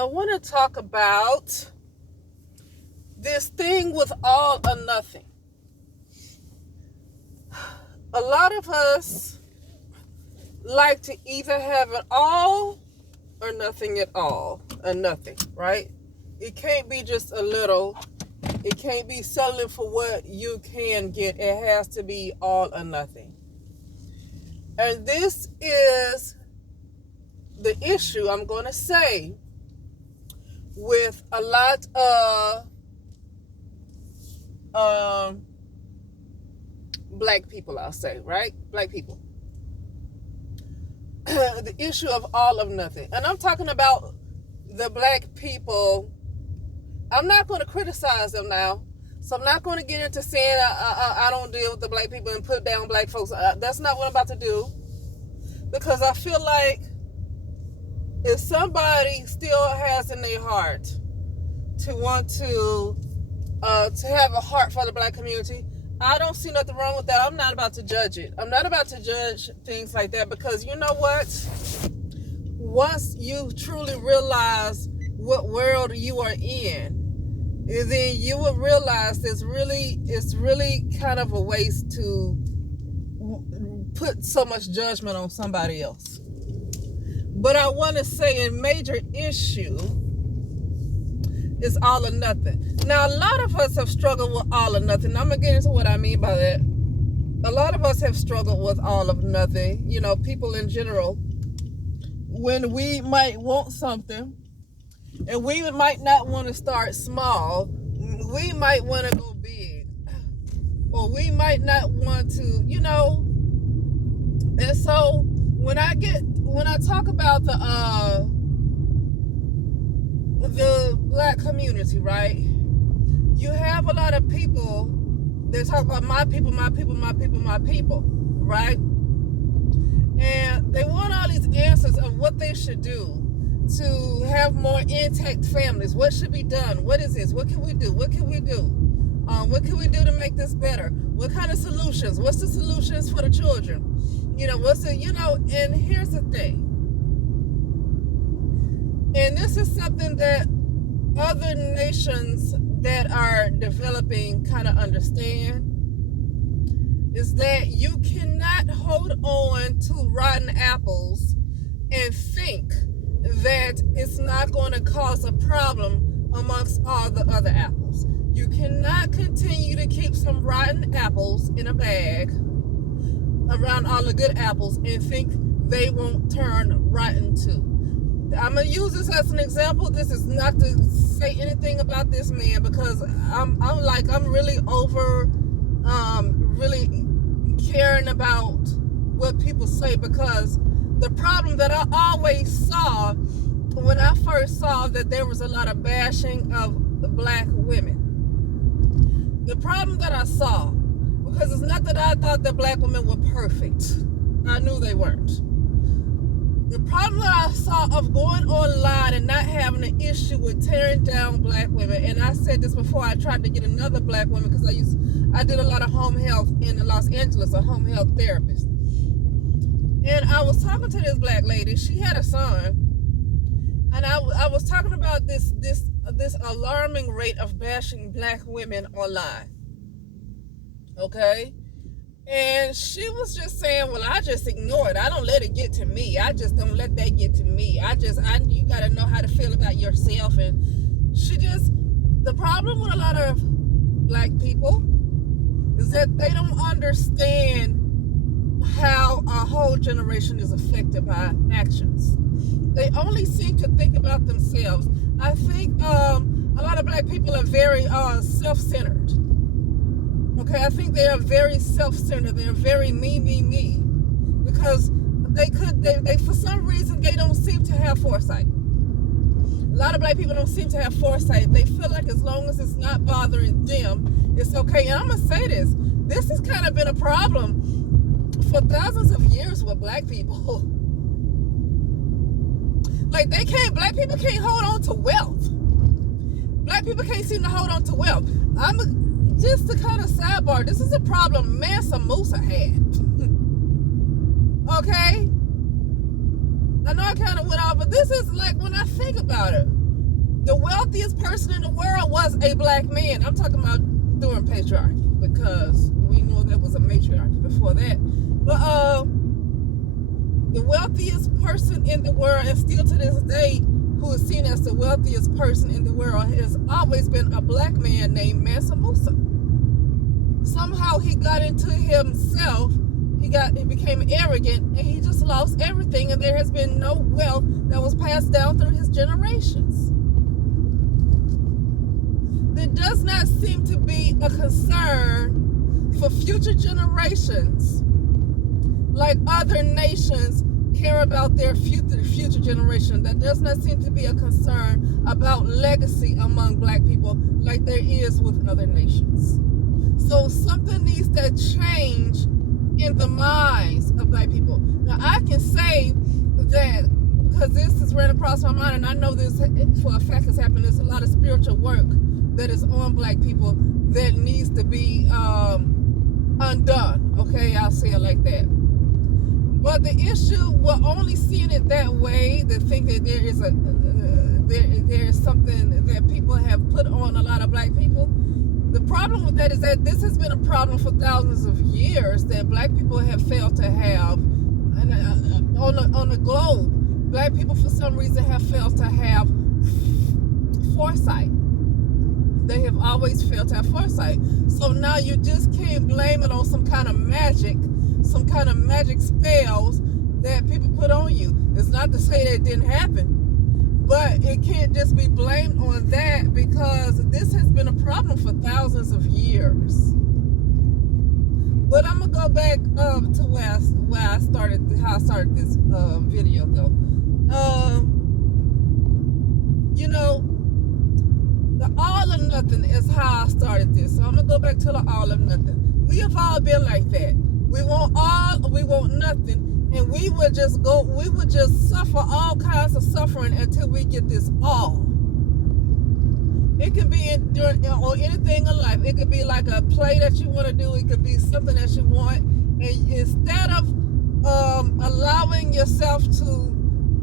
I want to talk about this thing with all or nothing. A lot of us like to either have it all or nothing at all, or nothing, right? It can't be just a little. It can't be settling for what you can get. It has to be all or nothing. And this is the issue, I'm going to say, with a lot of black people, I'll say, right? Black people. The issue of all of nothing. And I'm talking about the black people. I'm not going to criticize them now. So I'm not going to get into saying I don't deal with the black people and put down black folks. That's not what I'm about to do. Because I feel like if somebody still has in their heart to want to have a heart for the black community, I don't see nothing wrong with that. I'm not about to judge it. I'm not about to judge things like that, because you know what? Once you truly realize what world you are in, then you will realize it's really kind of a waste to put so much judgment on somebody else. But I want to say a major issue is all or nothing. Now, a lot of us have struggled with all or nothing. I'm going to get into what I mean by that. A lot of us have struggled with all or nothing. You know, people in general. When we might want something, and we might not want to start small, we might want to go big. Or we might not want to, And so, when I talk about the black community, right? You have a lot of people that talk about my people, right? And they want all these answers of what they should do to have more intact families. What should be done? What is this? What can we do? What can we do? What can we do to make this better? What kind of solutions? What's the solutions for the children? And here's the thing. And this is something that other nations that are developing kind of understand, is that you cannot hold on to rotten apples and think that it's not going to cause a problem amongst all the other apples. You cannot continue to keep some rotten apples in a bag around all the good apples and think they won't turn rotten too. I'm going to use this as an example. This is not to say anything about this man, because I'm really over really caring about what people say, because the problem that I always saw when I first saw that there was a lot of bashing of the black women. The problem that I saw, because it's not that I thought that black women were perfect. I knew they weren't. The problem that I saw of going online and not having an issue with tearing down black women, and I said this before, I tried to get another black woman, because I did a lot of home health in Los Angeles, a home health therapist. And I was talking to this black lady. She had a son, and I was talking about this alarming rate of bashing black women online. Okay? And she was just saying, well, I just ignore it. I don't let it get to me. I just don't let that get to me. You got to know how to feel about yourself. And the problem with a lot of black people is that they don't understand how a whole generation is affected by actions. They only seem to think about themselves. I think a lot of black people are very self-centered. Okay, I think they are very self-centered. They're very me, because they for some reason they don't seem to have foresight. A lot of black people don't seem to have foresight. They feel like as long as it's not bothering them, it's okay. And I'm gonna say this: this has kind of been a problem for thousands of years with black people. Like black people can't hold on to wealth. Black people can't seem to hold on to wealth. Just to kind of sidebar, this is a problem Mansa Musa had. Okay? I know I kind of went off, but this is like, when I think about it, The wealthiest person in the world was a black man. I'm talking about during patriarchy, because we know there was a matriarchy before that. But the wealthiest person in the world, and still to this day, who is seen as the wealthiest person in the world, has always been a black man named Mansa Musa. Somehow he got into himself, he became arrogant, and he just lost everything, and there has been no wealth that was passed down through his generations. There does not seem to be a concern for future generations like other nations care about their future generation. That does not seem to be a concern about legacy among black people like there is with other nations. So something needs to change in the minds of black people. Now I can say that because this has ran across my mind, and I know this for a fact has happened. There's a lot of spiritual work that is on black people that needs to be undone. Okay, I'll say it like that. But the issue, we're only seeing it that way, to think that there is there is something that people have put on a lot of black people. The problem with that is that this has been a problem for thousands of years that black people have failed to have, and on the globe, black people for some reason have failed to have foresight. They have always failed to have foresight. So now you just can't blame it on some kind of magic spells that people put on you. It's not to say that it didn't happen, but it can't just be blamed on that, because this has been a problem for thousands of years. But I'm gonna go back to how I started this video though. You know, the all or nothing is how I started this. So I'm gonna go back to the all or nothing. We have all been like that. We want all, we want nothing, and we would just suffer all kinds of suffering until we get this all. It can be on anything in life. It could be like a play that you want to do. It could be something that you want, and instead of allowing yourself to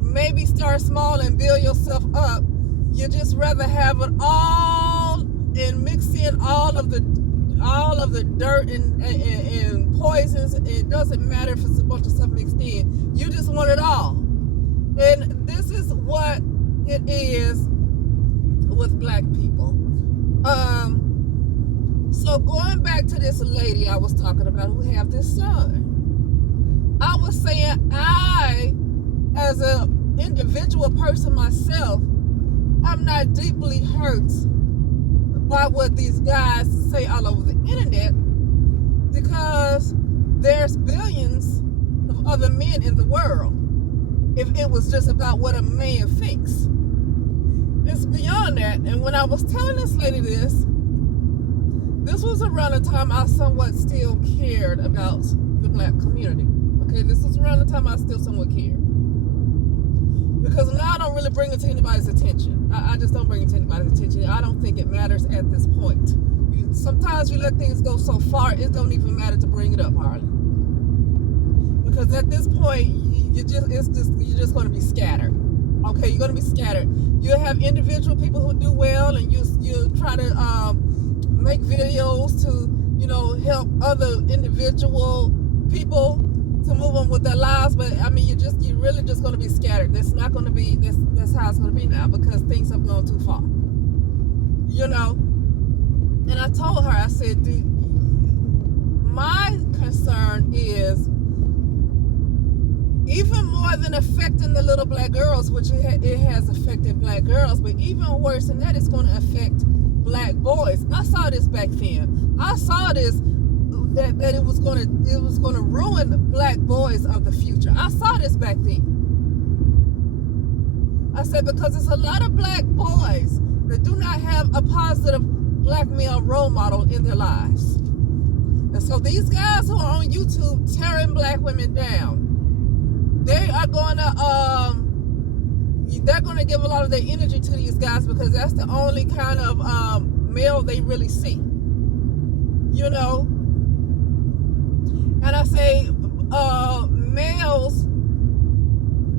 maybe start small and build yourself up, you just rather have it all and mix in all of the dirt and poisons. It doesn't matter if it's a bunch of stuff mixed in. You just want it all. And this is what it is with black people. So going back to this lady I was talking about who have this son, I was saying, I, as an individual person myself, I'm not deeply hurt by what these guys say all over the internet, because there's billions of other men in the world. If it was just about what a man thinks, it's beyond that. And when I was telling this lady this was around the time I somewhat still cared about the black community. Okay, this was around the time I still somewhat cared. Because now I don't really bring it to anybody's attention. I just don't bring it to anybody's attention. I don't think it matters at this point. Sometimes you let things go so far, it don't even matter to bring it up, hardly. Because at this point, you're just going to be scattered. Okay, you're going to be scattered. You'll have individual people who do well, and you try to make videos to, help other individual people to move on with their lives. But I mean, you're really just going to be scattered. That's not going to be, that's how it's going to be now, because things have gone too far. And I told her, I said, dude, my concern is even more than affecting the little black girls, which it has affected black girls, but even worse than that, it's going to affect black boys. I saw this back then. I saw this, that it was going to ruin the black boys of the future. I saw this back then. I said, because there's a lot of black boys that do not have a positive black male role model in their lives. And so these guys who are on YouTube tearing black women down, they are going to they're going to give a lot of their energy to these guys, because that's the only kind of male they really see. And I say males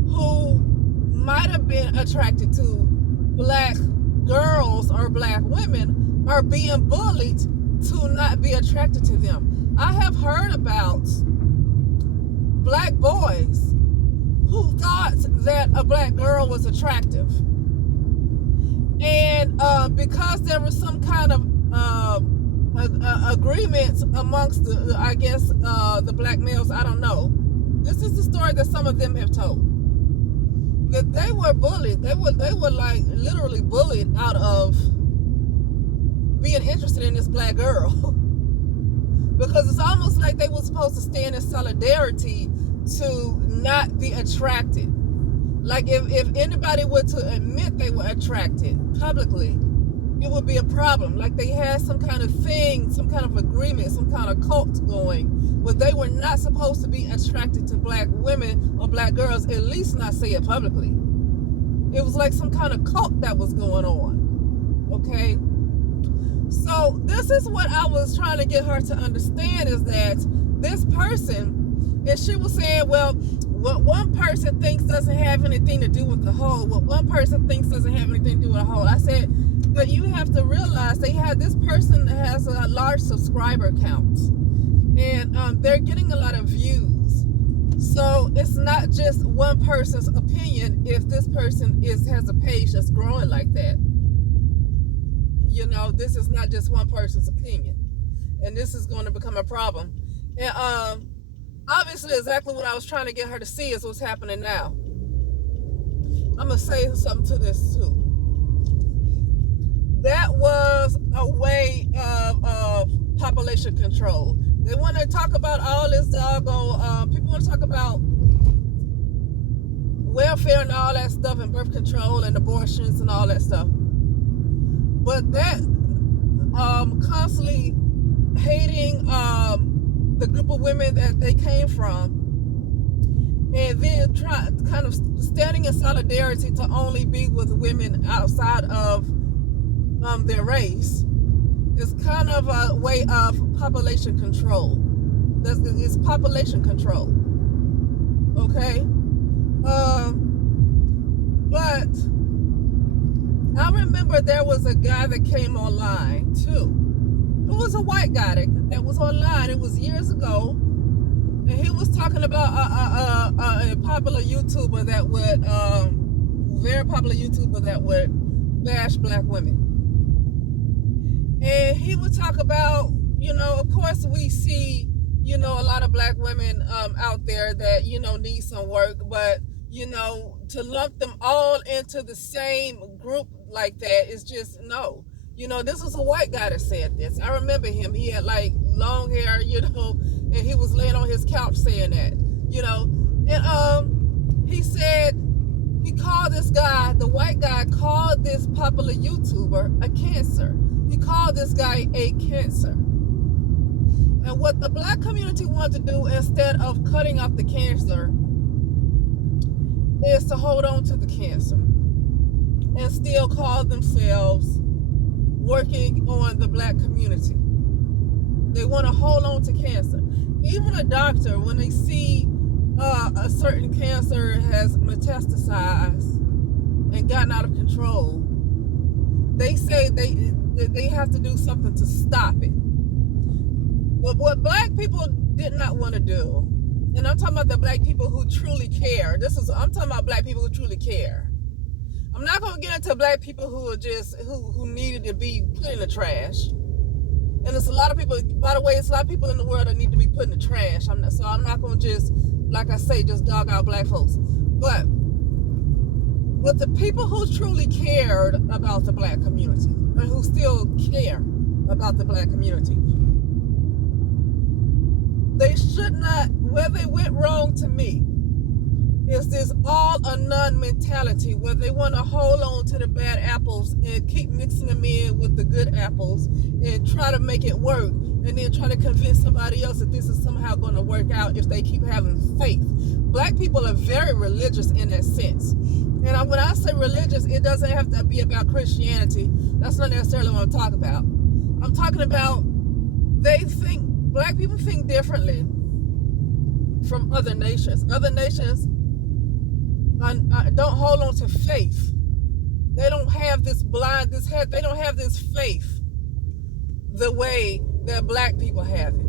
who might have been attracted to black girls or black women are being bullied to not be attracted to them. I have heard about black boys who thought that a black girl was attractive. And because there was some kind of agreement amongst the black males, I don't know. This is the story that some of them have told. That they were bullied. They were like literally bullied out of being interested in this black girl. Because it's almost like they were supposed to stand in solidarity to not be attracted. Like if anybody were to admit they were attracted publicly, it would be a problem. Like they had some kind of thing, some kind of agreement, some kind of cult going, where they were not supposed to be attracted to black women or black girls, at least not say it publicly. It was like some kind of cult that was going on. Okay? So this is what I was trying to get her to understand, is that this person, and she was saying, well, what one person thinks doesn't have anything to do with the whole, what one person thinks doesn't have anything to do with the whole. I said, but you have to realize this person has a large subscriber count, and they're getting a lot of views. So it's not just one person's opinion if this person has a page that's growing like that. You know, this is not just one person's opinion, and this is going to become a problem. And obviously, exactly what I was trying to get her to see is what's happening now. I'm gonna say something to this too. That was a way of population control. They want to talk about all this doggone. People want to talk about welfare and all that stuff, and birth control and abortions and all that stuff. But that constantly hating the group of women that they came from, and then kind of standing in solidarity to only be with women outside of their race, is kind of a way of population control. It's population control. Okay? But I remember there was a guy that came online too. It was a white guy that was online. It was years ago, and he was talking about a popular YouTuber that would, very popular YouTuber that would bash black women. And he would talk about, of course we see, a lot of black women out there that, need some work, but, to lump them all into the same group like that is just no. This was a white guy that said this. I remember him. He had like long hair, and he was laying on his couch saying that, and he said, he called this guy, the white guy called this popular YouTuber a cancer. He called this guy a cancer. And what the black community wanted to do, instead of cutting off the cancer, is to hold on to the cancer and still call themselves working on the black community. They want to hold on to cancer. Even a doctor, when they see a certain cancer has metastasized and gotten out of control, they say they have to do something to stop it. But what black people did not want to do, and I'm talking about the black people who truly care. I'm talking about black people who truly care. I'm not going to get into black people who are who needed to be put in the trash. And there's a lot of people, by the way, it's a lot of people in the world that need to be put in the trash. I'm not going to just, like I say, just dog out black folks. But with the people who truly cared about the black community, and who still care about the black community, they should not, where they went wrong to me, is this all or none mentality where they want to hold on to the bad apples and keep mixing them in with the good apples and try to make it work, and then try to convince somebody else that this is somehow going to work out if they keep having faith. Black people are very religious in that sense. And when I say religious, it doesn't have to be about Christianity. That's not necessarily what I'm talking about. I'm talking about black people think differently from other nations. Other nations don't hold on to faith. They don't have they don't have this faith the way that black people have it.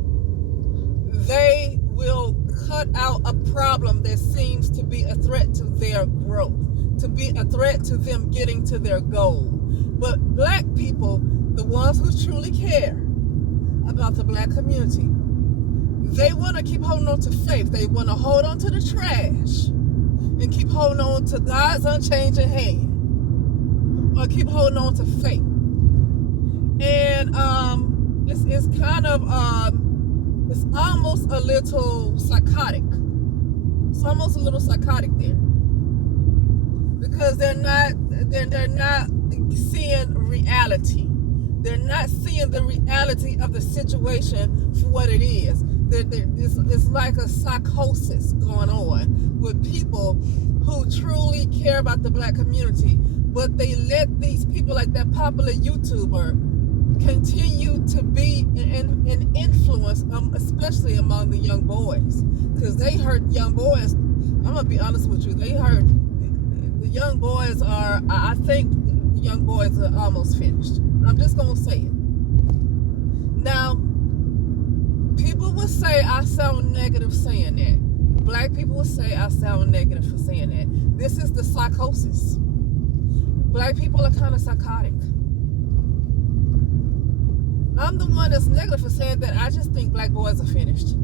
They will cut out a problem that seems to be a threat to their growth, to be a threat to them getting to their goal. But black people, the ones who truly care about the black community, they want to keep holding on to faith. They want to hold on to the trash and keep holding on to God's unchanging hand, or keep holding on to faith. And it's kind of it's almost a little psychotic. It's almost a little psychotic there, because they're not seeing reality. They're not seeing the reality of the situation for what it is. It's like a psychosis going on with people who truly care about the black community, but they let these people like that popular YouTuber continue to be an influence, especially among the young boys, because they hurt young boys. I'm gonna be honest with you. They hurt the young boys are. I think the young boys are almost finished. I'm just gonna say it. Now, people will say I sound negative saying that. Black people will say I sound negative for saying that. This is the psychosis. Black people are kind of psychotic. I'm the one that's negative for saying that. I just think black boys are finished.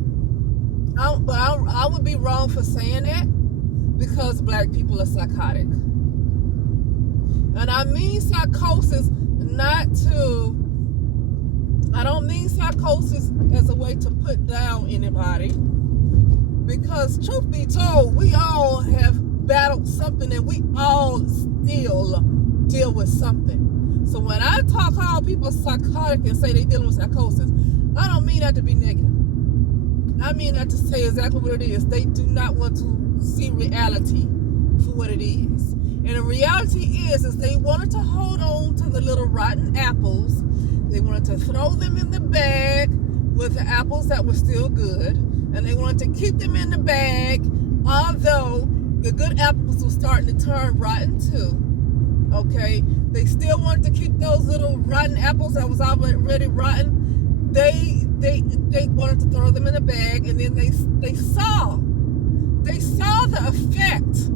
But I would be wrong for saying that, because black people are psychotic. And I mean psychosis I don't mean psychosis as a way to put down anybody, because truth be told, we all have battled something and we all still deal with something. So when I call people psychotic and say they're dealing with psychosis, I don't mean that to be negative. I mean that to say exactly what it is. They do not want to see reality for what it is. And the reality is they wanted to hold on to the little rotten apples. They wanted to throw them in the bag with the apples that were still good. And they wanted to keep them in the bag, although the good apples were starting to turn rotten too. Okay? They still wanted to keep those little rotten apples that was already rotten. They wanted to throw them in a bag, and then they saw the effect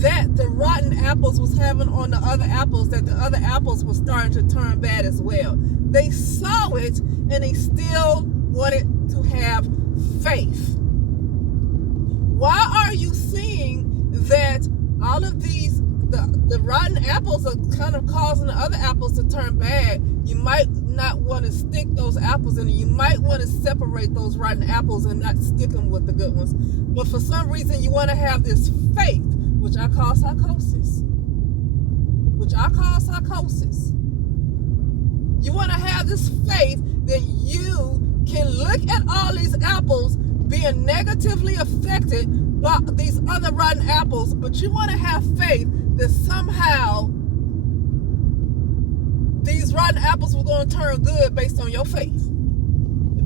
that the rotten apples was having on the other apples, that the other apples were starting to turn bad as well. They saw it, and they still wanted to have faith. Why are you seeing that all of these the rotten apples are kind of causing the other apples to turn bad? You might not want to stick those apples in. You might want to separate those rotten apples and not stick them with the good ones. But for some reason, you want to have this faith, which I call psychosis. You want to have this faith that you can look at all these apples being negatively affected by these other rotten apples, but you want to have faith that somehow these rotten apples were going to turn good based on your faith,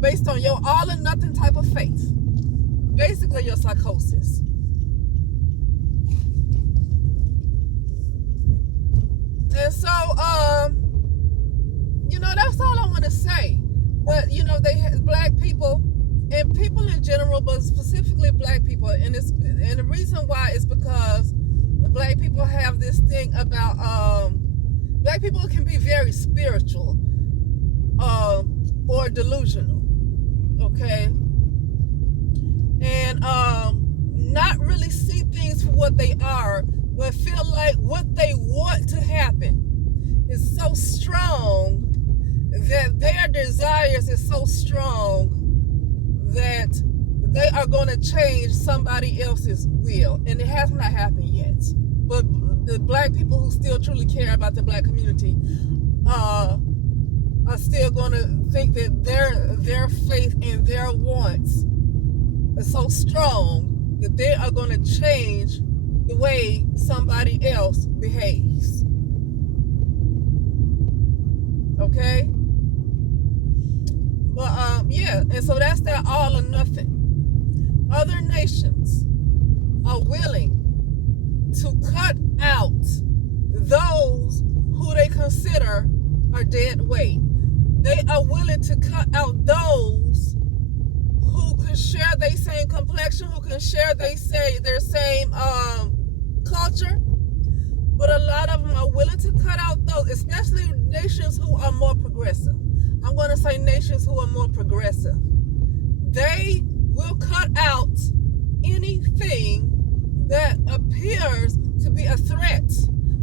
based on your all or nothing type of faith, basically your psychosis. And so, that's all I want to say. But black people and people in general, but specifically black people, and the reason why is because black people have this thing about black people can be very spiritual or delusional, okay, and not really see things for what they are, but feel like what they want to happen is so strong, that their desires is so strong that they are going to change somebody else's will. And it has not happened yet. But the black people who still truly care about the black community are still going to think that their faith and their wants are so strong that they are going to change the way somebody else behaves. Okay? But and so that's that all or nothing. Other nations are willing to cut out those consider a dead weight. They are willing to cut out those who can share their same complexion, who can share their same culture. But a lot of them are willing to cut out those, especially nations who are more progressive. I'm going to say nations who are more progressive. They will cut out anything that appears to be a threat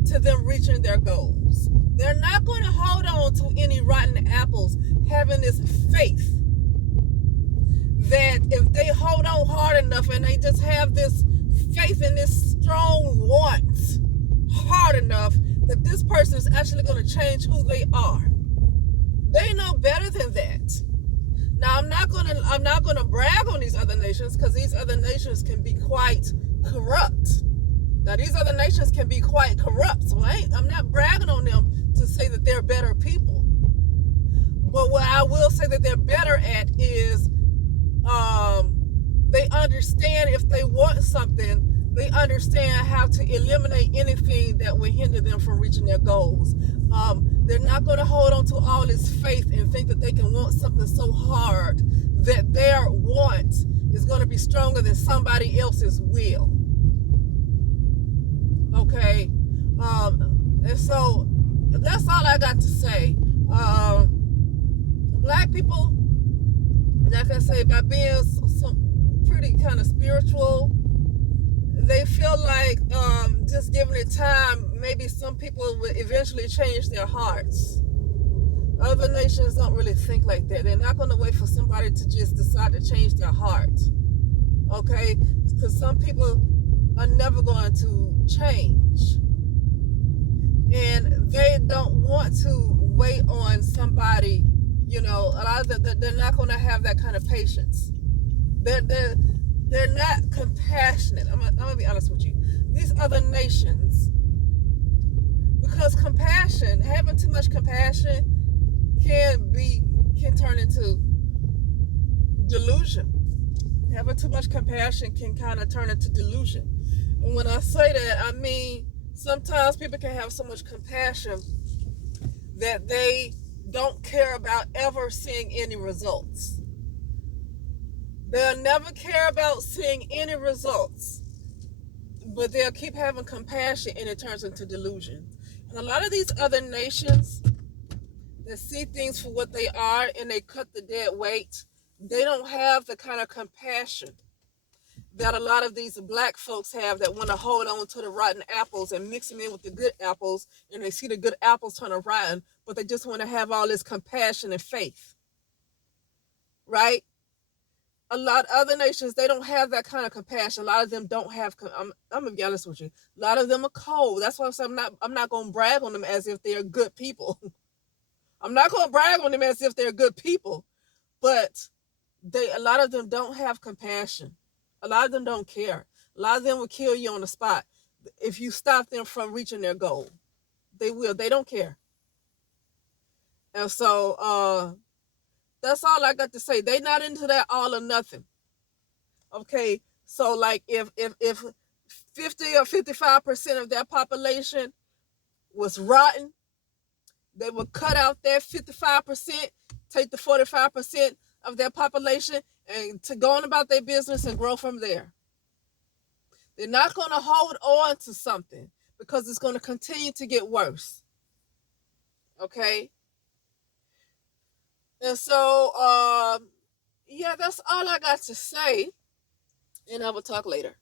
to them reaching their goals. They're not going to hold on to any rotten apples, having this faith that if they hold on hard enough and they just have this faith and this strong want hard enough that this person is actually going to change who they are. They know better than that. Now I'm not gonna brag on these other nations, because these other nations can be quite corrupt. Now these other nations can be quite corrupt, so I'm not bragging on them to say that they're better people. But what I will say that they're better at is they understand if they want something, they understand how to eliminate anything that will hinder them from reaching their goals. They're not going to hold on to all this faith and think that they can want something so hard that their want is going to be stronger than somebody else's will. Okay? And so that's all I got to say. Black people, like I say, by being some pretty kind of spiritual, they feel like just giving it time, maybe some people will eventually change their hearts. Other nations don't really think like that. They're not going to wait for somebody to just decide to change their heart. Okay? Because some people are never going to change. And they don't want to wait on somebody, a lot of them, they're not going to have that kind of patience. They're not compassionate. I'm gonna be honest with you. These other nations, because having too much compassion can turn into delusion. Having too much compassion can kind of turn into delusion. And when I say that, I mean sometimes people can have so much compassion that they don't care about ever seeing any results. They'll never care about seeing any results, but they'll keep having compassion, and it turns into delusion. And a lot of these other nations that see things for what they are and they cut the dead weight, they don't have the kind of compassion that a lot of these black folks have, that want to hold on to the rotten apples and mix them in with the good apples, and they see the good apples turn rotten, but they just want to have all this compassion and faith, right? A lot of other nations, they don't have that kind of compassion. A lot of them don't have. I'm gonna be honest with you. A lot of them are cold. That's why I'm saying I'm not gonna brag on them as if they're good people. I'm not gonna brag on them as if they're good people, but a lot of them don't have compassion. A lot of them don't care. A lot of them will kill you on the spot if you stop them from reaching their goal. They will. They don't care. And so that's all I got to say. They not into that all or nothing. Okay, so like if 50 or 55% of their population was rotten, they would cut out that 55%, take the 45% of their population and to go on about their business and grow from there. They're not going to hold on to something because it's going to continue to get worse. Okay? And so, yeah, that's all I got to say. And I will talk later.